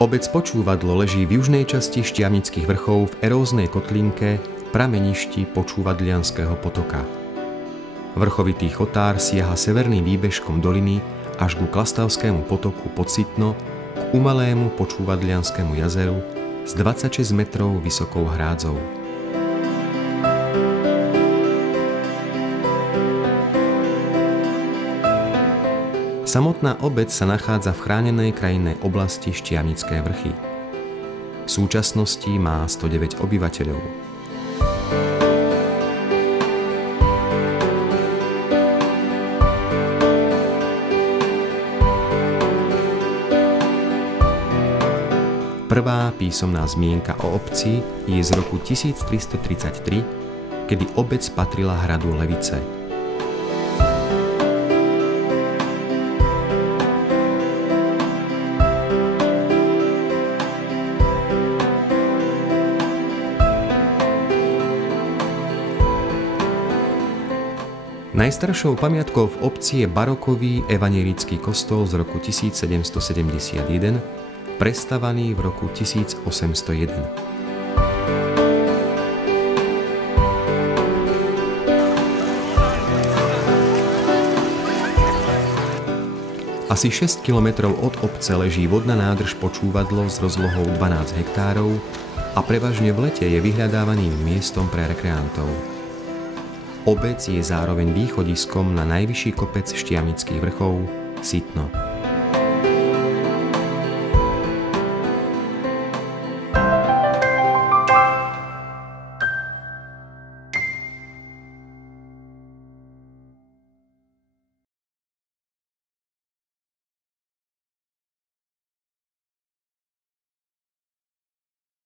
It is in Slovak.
Obec Počúvadlo leží v južnej časti Štiavnických vrchov v eróznej kotlinke v prameništi Počúvadlianskeho potoka. Vrchovitý chotár siaha severným výbežkom doliny až ku Klastavskému potoku pod Sitno, k umalému Počúvadlianskému jazeru s 26 metrov vysokou hrádzou. Samotná obec sa nachádza v chránenej krajinnej oblasti Štiavnické vrchy. V súčasnosti má 109 obyvateľov. Prvá písomná zmienka o obci je z roku 1333, kedy obec patrila hradu Levice. Najstaršou pamiatkou v obci je barokový evanjelický kostol z roku 1771, prestavaný v roku 1801. Asi 6 kilometrov od obce leží vodná nádrž Počúvadlo s rozlohou 12 hektárov a prevažne v lete je vyhľadávaným miestom pre rekreantov. Obec je zároveň východiskom na najvyšší kopec Štiavnických vrchov, Sitno.